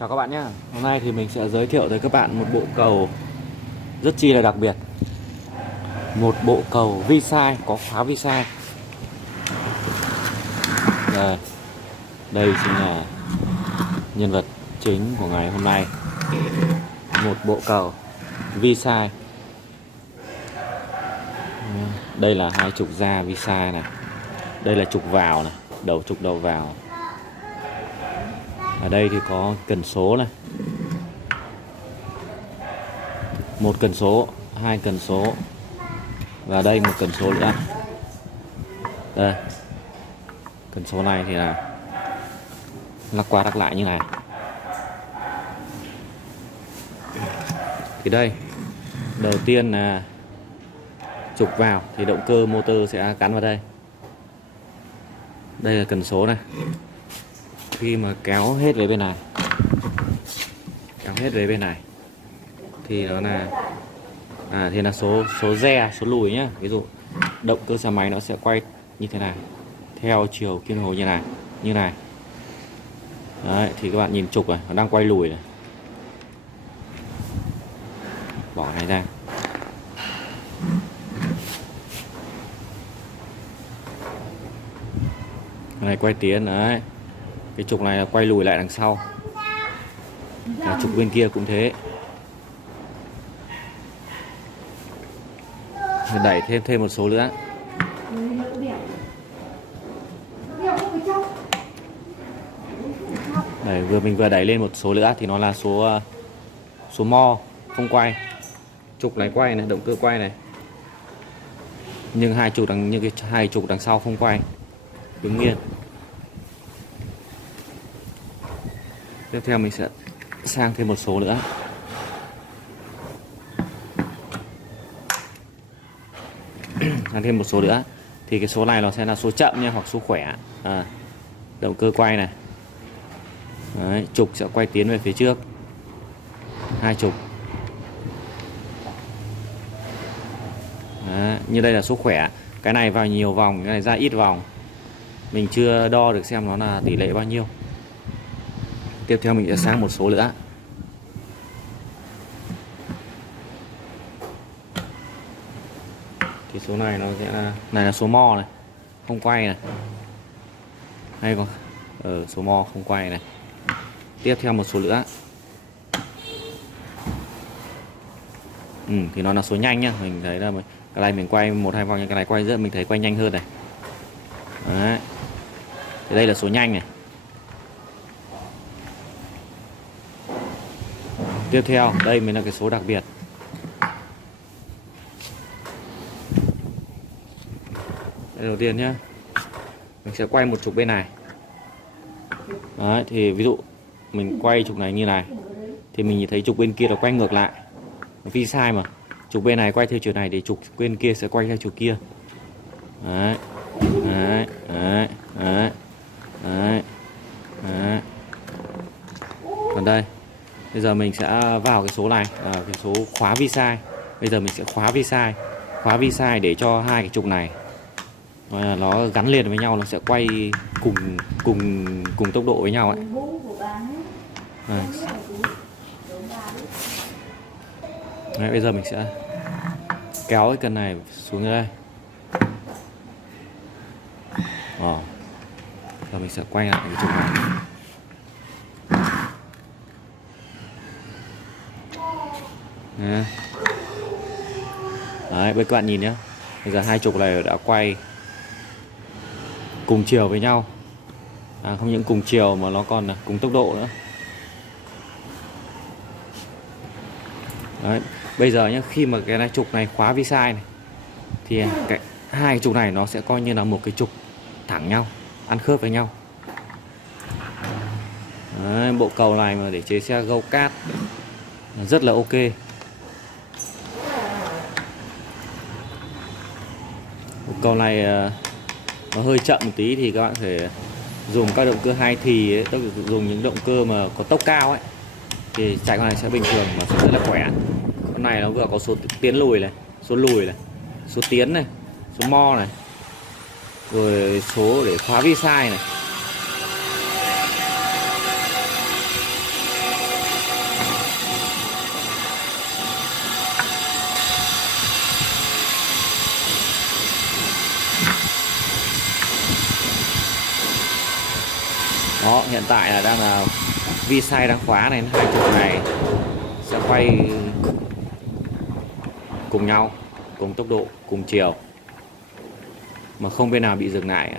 Chào các bạn nhé. Hôm nay thì mình sẽ giới thiệu tới các bạn một bộ cầu rất chi là đặc biệt. Một bộ cầu vi sai, có khóa vi sai. Đây, đây chính là nhân vật chính của ngày hôm nay. Một bộ cầu vi sai. Đây là hai trục ra vi sai này. Đây là trục vào này, trục đầu vào. Ở đây thì có cần số này. Một cần số, hai cần số. Và đây một cần số nữa. Đây. Cần số này thì là lắc qua lắc lại như này. Thì đây, đầu tiên là trục vào thì động cơ motor sẽ gắn vào đây. Đây là cần số này. Khi mà kéo hết về bên này, thì nó là thì là số re, số lùi nhá. Ví dụ động cơ xe máy nó sẽ quay như thế này, theo chiều kim đồng hồ như này. Đấy, thì các bạn nhìn trục này, nó đang quay lùi này. Bỏ này ra. Này quay tiến đấy. Cái trục này là quay lùi lại đằng sau. Và trục bên kia cũng thế. Đẩy thêm một số nữa. Đấy, mình vừa đẩy lên một số nữa thì nó là số mo không quay. Trục này quay này, động cơ quay này. Nhưng hai trục đằng sau không quay, đứng nghiêng. Tiếp theo mình sẽ sang thêm một số nữa. Sang thêm một số nữa thì cái số này nó sẽ là số chậm nha, hoặc số khỏe. Động cơ quay này. Đấy, trục sẽ quay tiến về phía trước. Hai trục. Đấy, như đây là số khỏe. Cái này vào nhiều vòng, cái này ra ít vòng. Mình chưa đo được xem nó là tỷ lệ bao nhiêu. Tiếp theo mình sẽ sang một số nữa. Thì số này nó sẽ là số mo này, không quay này. Hay có số mo không quay này. Tiếp theo một số nữa. Thì nó là số nhanh nhá. Mình thấy là cái này mình quay 1-2 vòng, nhưng cái này quay mình thấy quay nhanh hơn này. Đấy. Thì đây là số nhanh này. Tiếp theo đây mới là cái số đặc biệt. Đây đầu tiên nhá, mình sẽ quay một trục bên này. Đấy, thì ví dụ mình quay trục này như này thì mình nhìn thấy trục bên kia nó quay ngược lại, vi sai mà. Trục bên này quay theo chiều này thì trục bên kia sẽ quay theo chiều kia. Đấy. Đấy. Đấy. Đấy. Đấy. Đấy. Còn đây, bây giờ mình sẽ vào cái số này, cái số khóa vi sai. Bây giờ mình sẽ khóa vi sai để cho hai cái trục này nó gắn liền với nhau, nó sẽ quay cùng tốc độ với nhau ấy. Đấy, bây giờ mình sẽ kéo cái cần này xuống đây. Và mình sẽ quay lại cái trục này. Đấy, các bạn nhìn nhé. Bây giờ hai trục này đã quay cùng chiều với nhau. Không những cùng chiều mà nó còn là cùng tốc độ nữa. Đấy, bây giờ nhé, khi mà cái này trục này khóa vi sai này thì hai trục này nó sẽ coi như là một cái trục thẳng nhau, ăn khớp với nhau. Đấy, bộ cầu này mà để chế xe go kart rất là ok. Bộ cầu này nó hơi chậm một tí thì các bạn phải dùng các động cơ 2 thì ấy, tức là dùng những động cơ mà có tốc cao ấy, thì chạy con này sẽ bình thường mà sẽ rất là khỏe. Con này nó vừa có số tiến lùi này, số lùi này, số tiến này, số mo này, rồi số để khóa vi sai này. Đó, hiện tại là đang là vi sai đang khóa này, hai trục này sẽ quay cùng nhau, cùng tốc độ, cùng chiều mà không bên nào bị dừng lại.